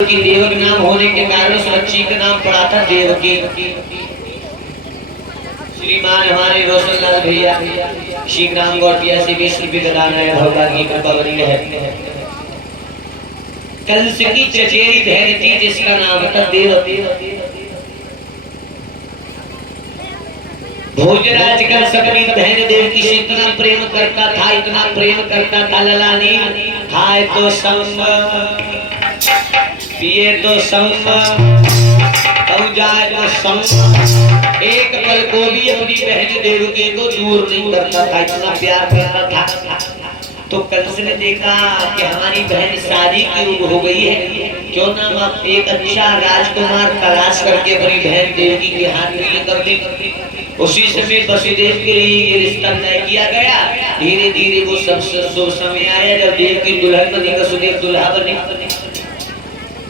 की देवकी नाम होने के कारण उस बच्ची का नाम पड़ा था देवकी। श्रीमान हमारे रोशनलाल भैया श्री ग्राम गौटिया से 20 रुपये का दान आया, भगवान की कृपा बनी है। कंस की चचेरी बहन थी जिसका नाम था देवकी। भोजराज कंस अपनी बहन देवकी से इतना प्रेम करता था, इतना प्रेम करता था। ललानी खाए तो संग, पिए तो संग, जाए तो संग, एक पल को भी अपनी बहन देवकी को दूर नहीं करता था, इतना प्यार करता था। तो कंस ने देखा कि हमारी बहन शादी की उम्र हो गई है, क्यों ना हम एक अच्छा राजकुमार तलाश करके अपनी बहन देवकी के हाथ में कर ले। उसी समय वसुदेव के लिए ये रिश्ता तय किया गया। धीरे धीरे वो सब शुभ समय आया जब देवकी दुल्हन बनी, वसुदेव दुल्हा बने।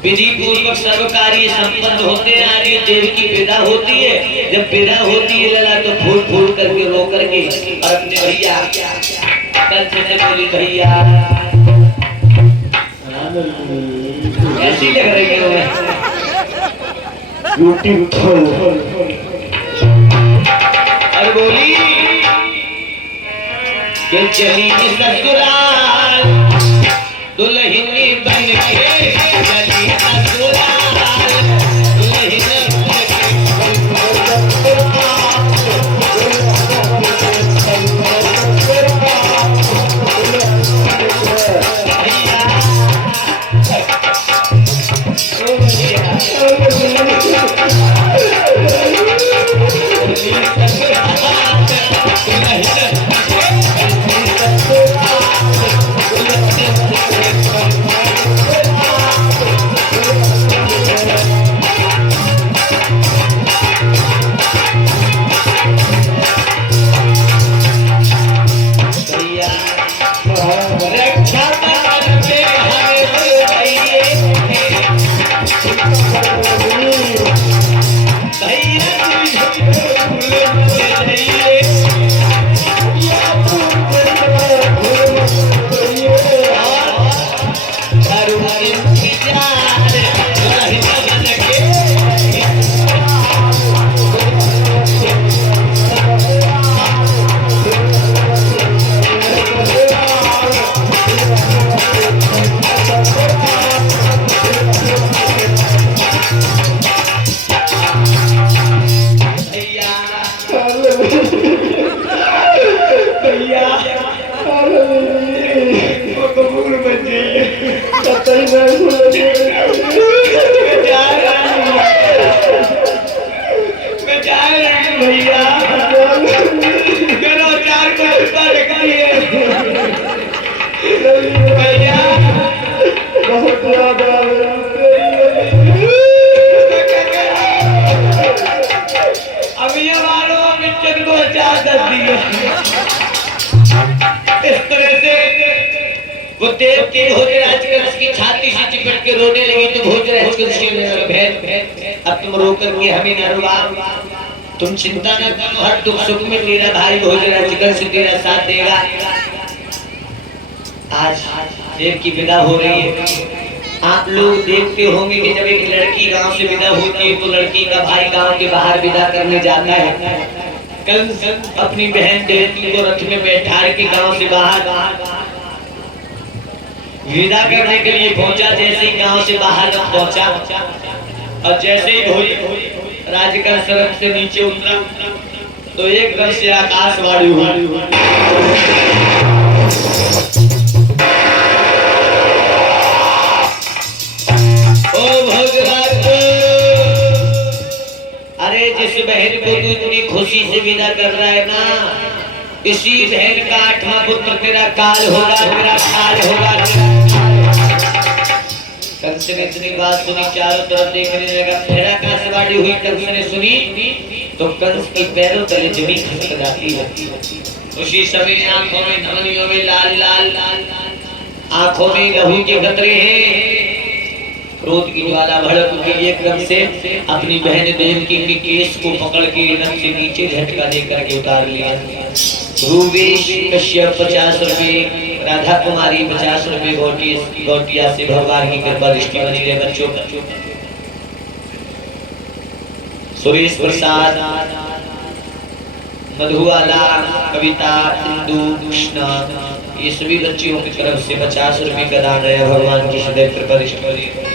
विधि पूर्वक सर्व कार्य संपन्न होते हैं। आज देवकी विदा होती है, जब विदा होती है लला तो फूल फूल करके रो करके और अपने भैया कंस से बोली, भैया कैसी लग रही है और बोली कि चली ससुराल दुल्हनी बन के, चली ससुराल दुल्हनी वो देवकी भोजराज कंस की छाती से चिपट के रोने लगी। तो भोजराज कंस ने बहन अब तुम रो करके हमें न रुलाओ, तुम चिंता न करो, हर दुख सुख में तेरा भाई भोजराज कंस तेरा साथ देगा। आज देवकी विदा हो रही है। आप लोग देखते होंगे कि जब एक लड़की गांव से विदा होती है तो लड़की का भाई गांव के बाहर विदा करने जाता है। कंस अपनी बहन देवकी को रथ में बैठा के गांव से बाहर विदा करने के लिए पहुंचा। जैसे ही गांव से बाहर पहुंचा और जैसे ही राजकल सड़क से नीचे उतरा तो एकदम से आकाशवाणी हुई, ओ भगवान, अरे जिस बहन को तू इतनी खुशी से विदा कर रहा है ना, इसी बहन का 8वां पुत्र तेरा काल होगा, तेरा काल होगा। कंस ने इतनी बात सुनी, चारों तरफ देखने लगा। फिर आकाशवाणी हुई, कंस ने सुनी तो कंस की पैरों तले जमीन खसखसाती है। उसी समय आंखों में धमनियों में लाल लाल आंखों में लहू के कतरे हैं। क्रोध की ज्वाला भड़क उठी। एकदम से अपनी बहन देवकी के केस को पकड़ के रथ से नीचे झटका देकर के उतार लिया। रूपेश कश्यप 50 रुपए राधा कुमारी 50 रुपए गौटिया से भगवान की कृपा दृष्टि बनी रहे बच्चों। सुरेश प्रसाद, मधुवाला, कविता, इंदु, कृष्णा, ये सभी बच्चियों की तरफ से 50 रुपए का दान है। भगवान की सदैव कृपा दृष्टि बनी रहे।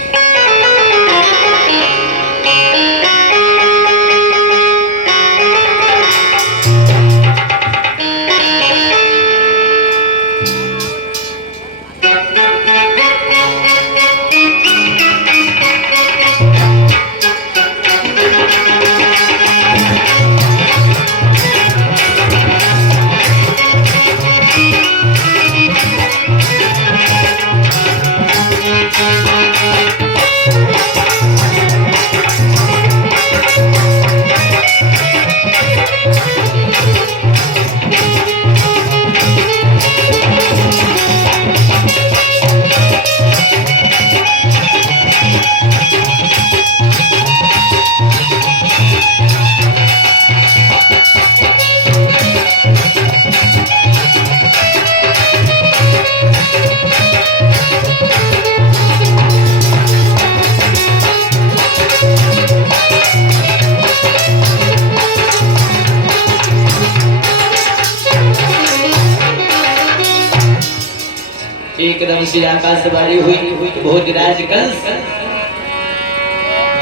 एकदम से आकाशवाणी हुई बहुत राजकंस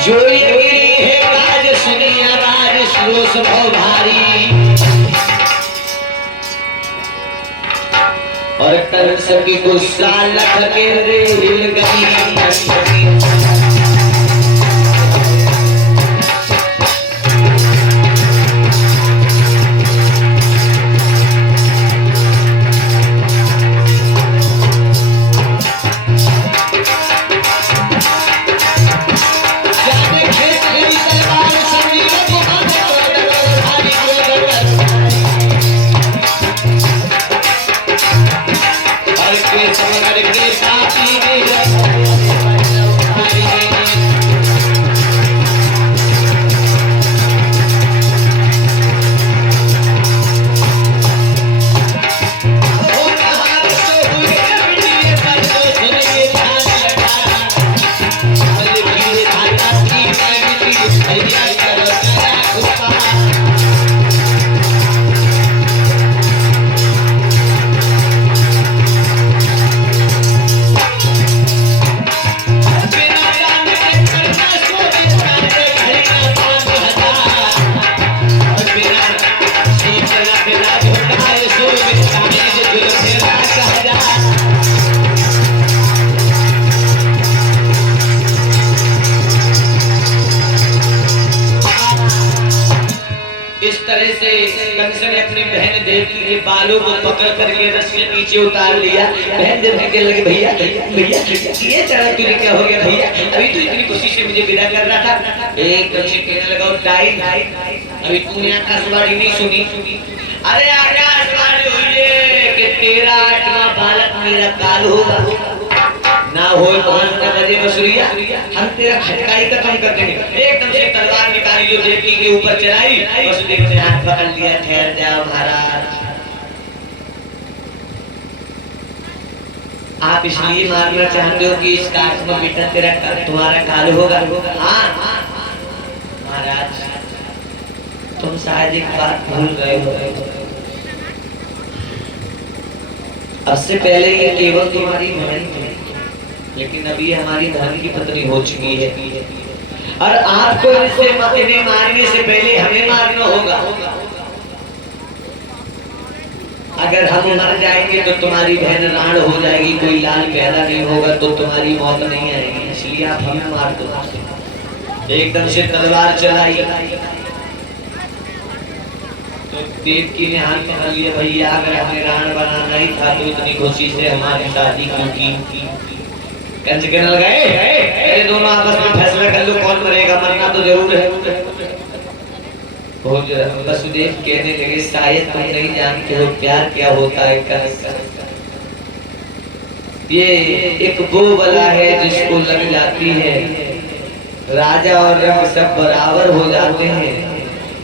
जो है राज सुनी आवाज श्रोस भव भारी और कंस की गुस्सा लख के रे हिल गई। कंस ने अपनी बहन देवकी के बालों को पकड़ करके रस के नीचे उतार लिया। बहन देवकी के लगे भैया भैया ये चढ़ा तुझे क्या हो गया भैया, अभी तो इतनी खुशी से मुझे विदा कर रहा था। एक से कहने लगा टाई अभी तूने आकाशवाणी नहीं सुनी? अरे आकाशवाणी हुई है कि तेरा 8वां बालक मेरा काल होगा ना हो 5 बजे बसुरिया हम तेरा खटकाई खत्म कर देंगे। एकदम से तलवार निकाली जो देवकी के ऊपर चढ़ाई। वसुदेव ने हाथ पकड़ लिया, ठहर जाओ महाराज, आप इसलिए मारना चाहते हो कि इस काट में बेटा तेरा तुम्हारा काल होगा। हाँ महाराज तुम शायद एक बात भूल गए हो, अब से पहले ये केवल तुम्हारी बहन थी लेकिन अभी हमारी धर्म की पत्नी हो चुकी है और आपको इन्हें मारने से पहले हमें मारना होगा। अगर हम मर जाएंगे तो तुम्हारी बहन राण हो जाएगी, कोई लाल पैदा नहीं होगा तो तुम्हारी मौत नहीं आएगी, इसलिए आप हमें मार दो। एकदम से तलवार चलाई तो देवकी ने हाथ पकड़ लिया, भैया अगर हमें राण बनाना ही था तो इतनी खुशी से हमारी शादी क्यों की? कंस कहने लगा ये दोनों आपस में फैसला कर लो कौन मरेगा, मरना तो जरूर है। वसुदेव कहने लगे शायद तुम नहीं जानते हो प्यार क्या होता है कंस, ये एक वो बला है जिसको लग जाती है, राजा और रंग सब बराबर हो जाते हैं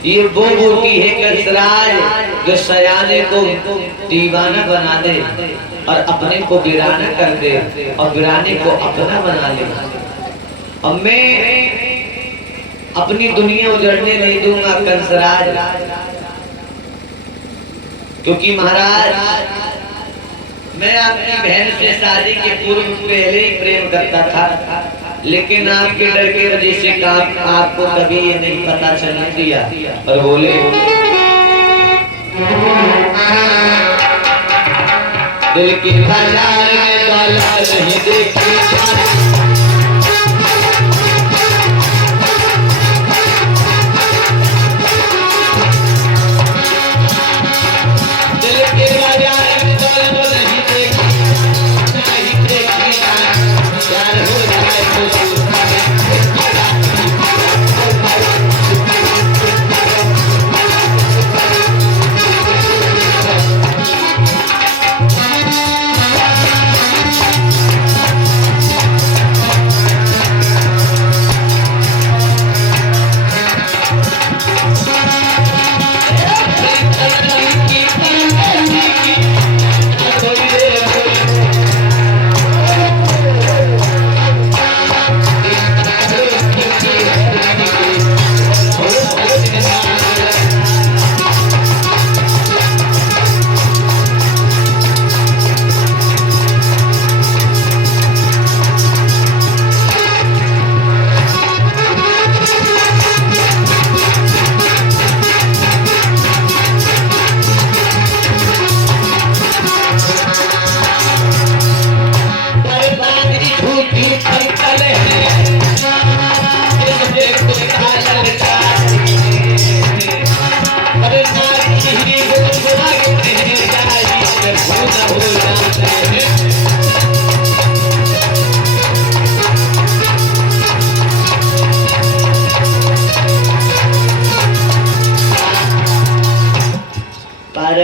ये वो बूटी है कंसराज जो सयाने को दीवाना बना दे और अपने को वीराना कर दे और वीराने को अपना बना ले। अब मैं अपनी दुनिया उजड़ने नहीं दूंगा कंसराज, क्योंकि महाराज मैं अपनी बहन से शादी के पूर्व पहले ही प्रेम करता था, लेकिन आपके डर के वजह से आपको कभी ये नहीं पता चलने दिया। और बोले दिल की बाजार में दौलत नहीं देखी,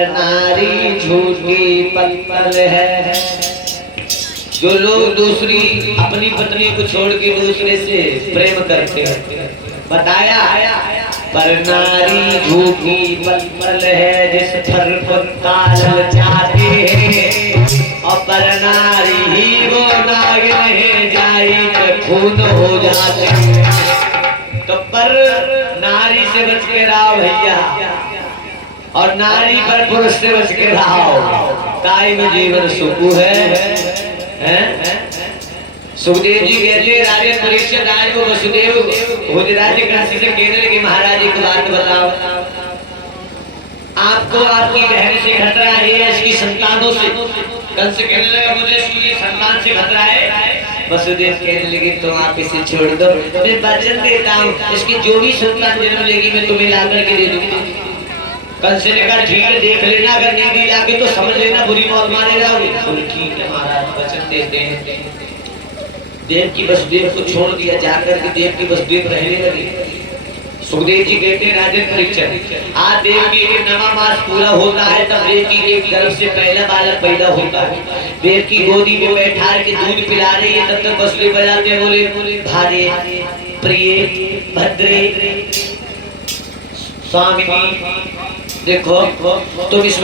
नारी झूठी पत्तल है। जो लोग दूसरी अपनी पत्नी को छोड़ के दूसरे से प्रेम करते हैं, बताया पर नारी झूठी पत्तल है जिस पर पत्ता ललचाते हैं, और पर नारी ही वो नाग रह जाए तो खून हो जाते हैं। तो पर नारी से बच के रहो भैया, और नारी पर पुरुष से बच के रहो, ताई में जीवन सुखू है। सुखदेव जी कहते राजे परीक्षित राज को वसुदेव भोजराज काशी से कहने लगे महाराज एक बात बताओ, आपको आपकी बहन से खतरा है या इसकी संतानों से? कंस कहने लगा मुझे इसकी संतान से खतरा है। वसुदेव कहने लगे तो आप इसे छोड़ दो, मैं वचन देता हूँ इसकी जो भी संतान जन्म लेगी मैं तुम्हें ला करके दे दूंगा। कंस ने कहा ठीक है देख लेना, अगर नहीं दी लाके तो समझ लेना बुरी मौत मारे जाओगे। बोले ठीक है महाराज वचन देते हैं। देव की वसुदेव को छोड़ दिया, जाकर के देव की वसुदेव रहने लगे। सुखदेव जी कहते हैं राजन परीक्षित आज देव की एक नवा मास पूरा होता है, तब देव की एक गर्भ से पहला बालक पैदा होता है। देव की गोदी में बैठा के दूध पिला रही है, तब तक वसुदेव बजाते बोले भारे प्रिय भद्रे स्वामी देखो तुम इस